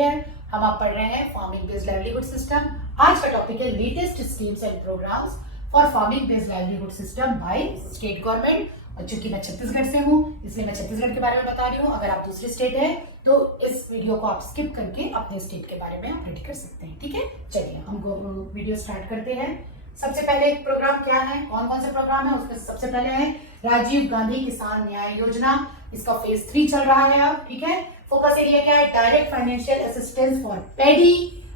है। हम आप पढ़ रहे हैं फार्मिंग बेस्ड लाइवलीहुड सिस्टम। आज का टॉपिक है latest schemes and programmes for farming based livelihood system by state government. और चूंकि मैं छत्तीसगढ़ से हूँ इसलिए मैं छत्तीसगढ़ के बारे में बता रही हूँ। अगर आप दूसरे स्टेट है तो इस वीडियो को आप स्किप करके अपने स्टेट के बारे में आप रेडी कर सकते हैं। ठीक है, चलिए हम वीडियो स्टार्ट करते हैं। सबसे पहले एक प्रोग्राम क्या है, कौन कौन से प्रोग्राम है उसमें सबसे पहले है राजीव गांधी किसान न्याय योजना। इसका फेज 3 चल रहा है अब। ठीक है, फोकस एरिया क्या है, direct financial assistance for paddy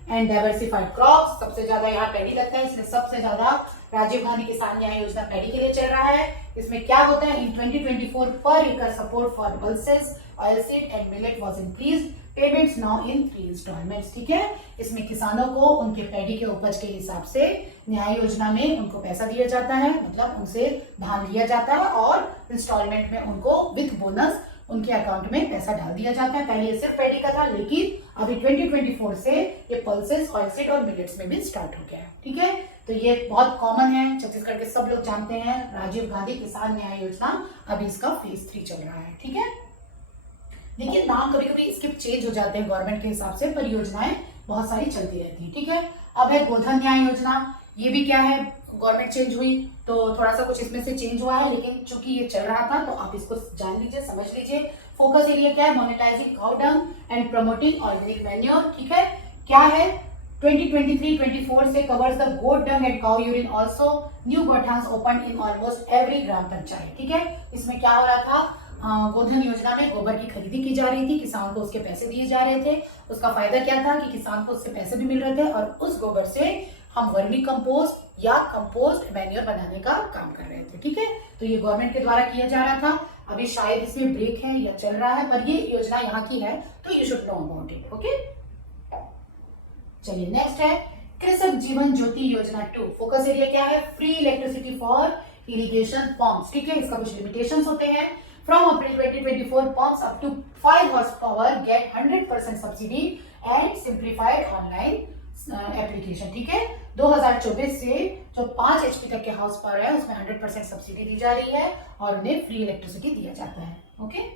and diversified crops. सबसे ज्यादा यहाँ पैडी लगता है, इसलिए सबसे ज्यादा राजीव गांधी किसान न्याय योजना पैडी के लिए चल रहा है। इसमें क्या होता है, इन 2024 पर एकड़ support for pulses oilseed and millet was increased, payments now in 3 इंस्टॉलमेंट्स। ठीक है, इसमें किसानों को उनके पैडी के उपज के हिसाब से न्याय योजना में उनको पैसा दिया जाता है, मतलब उनसे धान लिया जाता है और इंस्टॉलमेंट में उनको विथ बोनस उनके अकाउंट में पैसा डाल दिया जाता है। पहले ये सिर्फ पैडी का था, लेकिन अभी 2024 से ये पल्सेस ऑयलसीड और मिलेट्स में भी स्टार्ट हो गया है। ठीक है, तो ये बहुत कॉमन है, छत्तीसगढ़ के सब लोग जानते हैं राजीव गांधी किसान न्याय योजना। अभी इसका फेज 3 चल रहा है। ठीक है, देखिए नाम कभी कभी इसके चेंज हो जाते हैं गवर्नमेंट के हिसाब से, पर योजनाएं बहुत सारी चलती रहती हैं। ठीक है, अब है गोधन न्याय योजना। ये भी क्या है, गवर्नमेंट चेंज हुई तो थोड़ा सा कुछ इसमें से चेंज हुआ है, लेकिन चूंकि ये चल रहा था तो आप इसको जान लीजिए, समझ लीजिए। फोकस एरिया क्या है, monetizing cow dung and promoting organic manure. ठीक है, क्या है 2023-24 से covers the goat dung and cow urine also, new गोठान्स open in almost every gram panchayat. ठीक है, इसमें क्या हो रहा था, गोधन योजना में गोबर की खरीदी की जा रही थी, किसान को उसके पैसे दिए जा रहे थे। उसका फायदा क्या था कि किसान को उससे पैसे भी मिल रहे थे और उस गोबर से हम वर्मी कंपोस्ट या कंपोस्ट मैन्योर बनाने का काम कर रहे थे। ठीक है, तो ये गवर्नमेंट के द्वारा किया जा रहा था। अभी शायद इसमें ब्रेक है या चल रहा है, पर ये योजना यहाँ की है तो you should know about it. Okay, चलिए नेक्स्ट है कृषक जीवन ज्योति योजना 2। फोकस एरिया क्या है, free electricity for irrigation pumps. ठीक है, इसका कुछ लिमिटेशंस होते हैं। From April 2024, pumps up to 5 horsepower get 100% subsidy and simplified online application। ठीक है, 2024 से जो 5 HP तक के हाउस पावर है उसमें 100% सब्सिडी दी जा रही है और उन्हें फ्री इलेक्ट्रिसिटी दिया जाता है। ओके,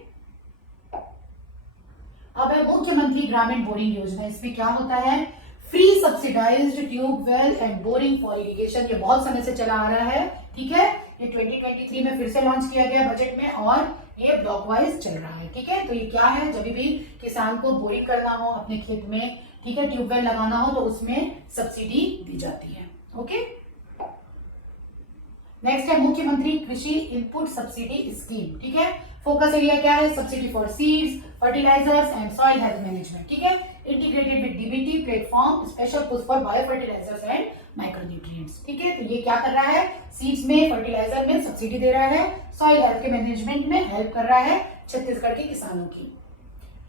अब है मुख्यमंत्री ग्रामीण बोरिंग योजना। इसमें क्या होता है, free subsidised tubewell and boring for irrigation. ये बहुत समय से चला आ रहा है। ठीक है, ये 2023 में फिर से लॉन्च किया गया बजट में और ये ब्लॉक वाइज चल रहा है। ठीक है, तो ये क्या है, जब भी किसान को बोरिंग करना हो अपने खेत में, ठीक है, ट्यूबवेल लगाना हो तो उसमें सब्सिडी दी जाती है। ओके, नेक्स्ट है मुख्यमंत्री कृषि इनपुट सब्सिडी स्कीम। ठीक है, फोकस एरिया क्या है, subsidy for seeds, fertilisers and soil health management. ठीक है, integrated with DBT platform, special push for bio fertilisers and micronutrients. ठीक है, तो ये क्या कर रहा है, सीड्स में, फर्टिलाइजर में सब्सिडी दे रहा है, सॉइल हेल्थ के मैनेजमेंट में हेल्प कर रहा है छत्तीसगढ़ के किसानों की।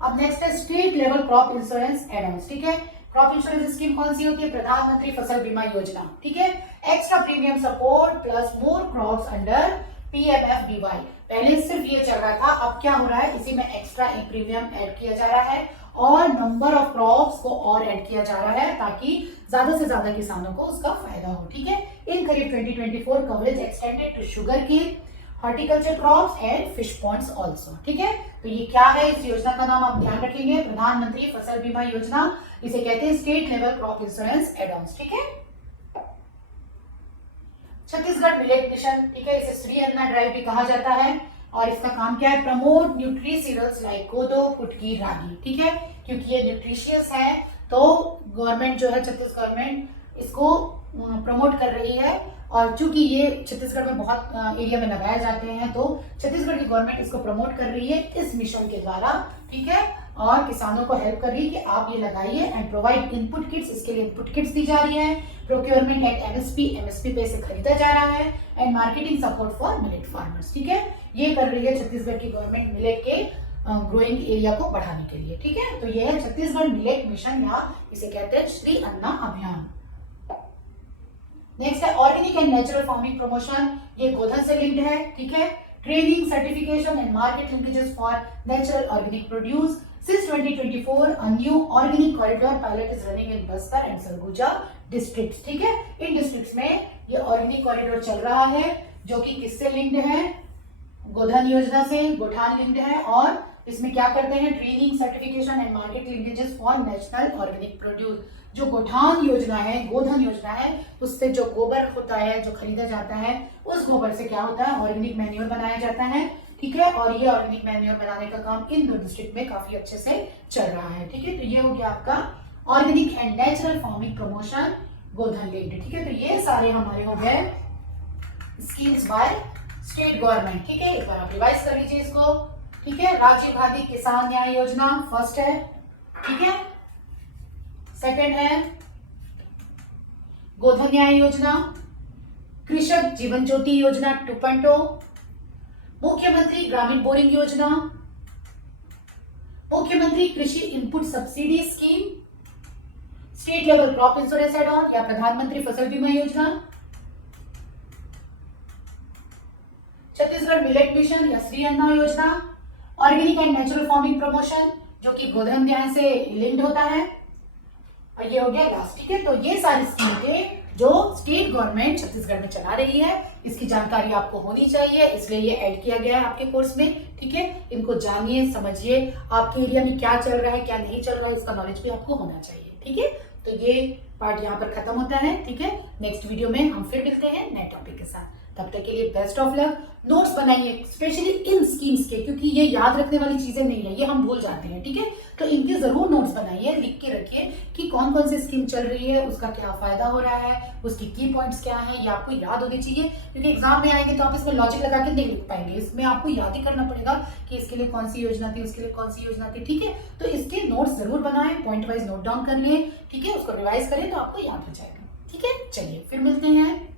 अब नेक्स्ट है state level crop insurance add-ons. ठीक है, क्रॉप इंश्योरेंस स्कीम कौन सी होती है, प्रधानमंत्री फसल बीमा योजना। ठीक है, extra premium support plus more crops under PMFBY। पहले सिर्फ ये चल रहा था, अब क्या हो रहा है, इसी में एक्स्ट्रा प्रीमियम ऐड किया जा रहा है और नंबर ऑफ क्रॉप्स को और ऐड किया जा रहा है ताकि ज्यादा से ज्यादा किसानों को उसका फायदा हो। ठीक है, in kharif 2024 coverage extended to sugar cane, horticulture crops and fish ponds also. ठीक है, तो ये क्या है, इस योजना का नाम आप ध्यान रखेंगे, प्रधानमंत्री फसल बीमा योजना। इसे कहते हैं state level crop insurance add-ons. ठीक है, छत्तीसगढ़ मिलेट मिशन। ठीक है, इसे श्री अन्ना ड्राइव भी कहा जाता है और इसका काम क्या है, प्रमोट न्यूट्री सीरियल्स लाइक कोदो, कुटकी, रागी। ठीक है, क्योंकि ये न्यूट्रिशियस है तो गवर्नमेंट जो है छत्तीसगढ़ गवर्नमेंट इसको प्रमोट कर रही है। और चूंकि ये छत्तीसगढ़ में बहुत एरिया में लगाए जाते हैं तो छत्तीसगढ़ की गवर्नमेंट इसको प्रमोट कर रही है इस मिशन के द्वारा। ठीक है, और किसानों को हेल्प कर रही है कि आप ये लगाइए एंड प्रोवाइड इनपुट किट्स। इसके लिए इनपुट किट्स दी जा रही है, प्रोक्योरमेंट एट MSP पे से खरीदा जा रहा है and marketing support for millet farmers. ठीक है, ये कर रही है छत्तीसगढ़ की गवर्नमेंट मिलेट के ग्रोइंग एरिया को बढ़ाने के लिए। ठीक है, तो ये है छत्तीसगढ़ मिलेट मिशन या इसे कहते हैं श्री अन्ना अभियान। नेक्स्ट है organic and natural farming promotion. ये गोधन से लिंक्ड है। ठीक है, training, certification and market linkages for natural organic produce. Since 2024, a new organic corridor pilot is running in Bastar and Sarguja districts। ठीक है, इन डिस्ट्रिक्ट्स में ये ऑर्गेनिक कॉरिडोर चल रहा है जो कि किससे लिंक्ड है, गोधन योजना से, गोठान लिंक्ड है और इसमें क्या करते हैं, training, certification and market linkages for national organic produce. जो गोठान योजना है, गोधन योजना है, उससे जो गोबर होता है जो खरीदा जाता है, उस गोबर से क्या होता है, ऑर्गेनिक मैन्योर बनाया जाता है। ठीक है, और ये ऑर्गेनिक मैन्योर बनाने का काम इन 2 डिस्ट्रिक्ट में काफी अच्छे से चल रहा है। ठीक है, तो ये हो गया आपका organic and natural farming promotion Godhan linked. ठीक है, तो ये सारे हमारे हो गए स्कीम्स बाय स्टेट गवर्नमेंट। ठीक है, एक बार आप रिवाइज कर लीजिए इसको। ठीक है, राजीव गांधी किसान न्याय योजना फर्स्ट है। ठीक है, सेकंड है गोधन न्याय योजना, कृषक जीवन ज्योति योजना 2.0, मुख्यमंत्री ग्रामीण बोरिंग योजना, मुख्यमंत्री कृषि input subsidy scheme, state level crop insurance add on या प्रधानमंत्री फसल बीमा योजना, छत्तीसगढ़ मिलेट मिशन या श्री अन्ना योजना, organic and natural farming promotion जो कि गोधन न्याय से लिंक्ड होता है, और ये हो गया लास्ट। ठीक है, तो ये सारी स्कीम के जो स्टेट गवर्नमेंट छत्तीसगढ़ में चला रही है, इसकी जानकारी आपको होनी चाहिए, इसलिए ये ऐड किया गया है आपके कोर्स में। ठीक है, इनको जानिए, समझिए, आपके एरिया में क्या चल रहा है क्या नहीं चल रहा है, इसका नॉलेज भी आपको होना चाहिए। ठीक है, तो ये पार्ट यहाँ पर खत्म होता है। ठीक है, नेक्स्ट वीडियो में हम फिर मिलते हैं नए टॉपिक के साथ। तब तक के लिए बेस्ट ऑफ लक। नोट्स बनाइए स्पेशली इन स्कीम्स के, क्योंकि ये याद रखने वाली चीजें नहीं है, ये हम भूल जाते हैं। ठीक है, तो इनके जरूर नोट्स बनाइए, लिख के रखिए कि कौन कौन सी स्कीम चल रही है, उसका क्या फायदा हो रहा है, उसकी की पॉइंट्स क्या है, ये आपको याद होनी चाहिए। क्योंकि एग्जाम में आएंगे तो आप इसमें लॉजिक लगा के नहीं लिख पाएंगे, इसमें आपको याद ही करना पड़ेगा कि इसके लिए कौन सी योजना थी, उसके लिए कौन सी योजना थी। ठीक है, तो इसके नोट्स जरूर बनाएं, पॉइंट वाइज नोट डाउन कर लिए। ठीक है, उसको रिवाइज करें तो आपको याद हो जाएगा। ठीक है, चलिए फिर मिलते हैं।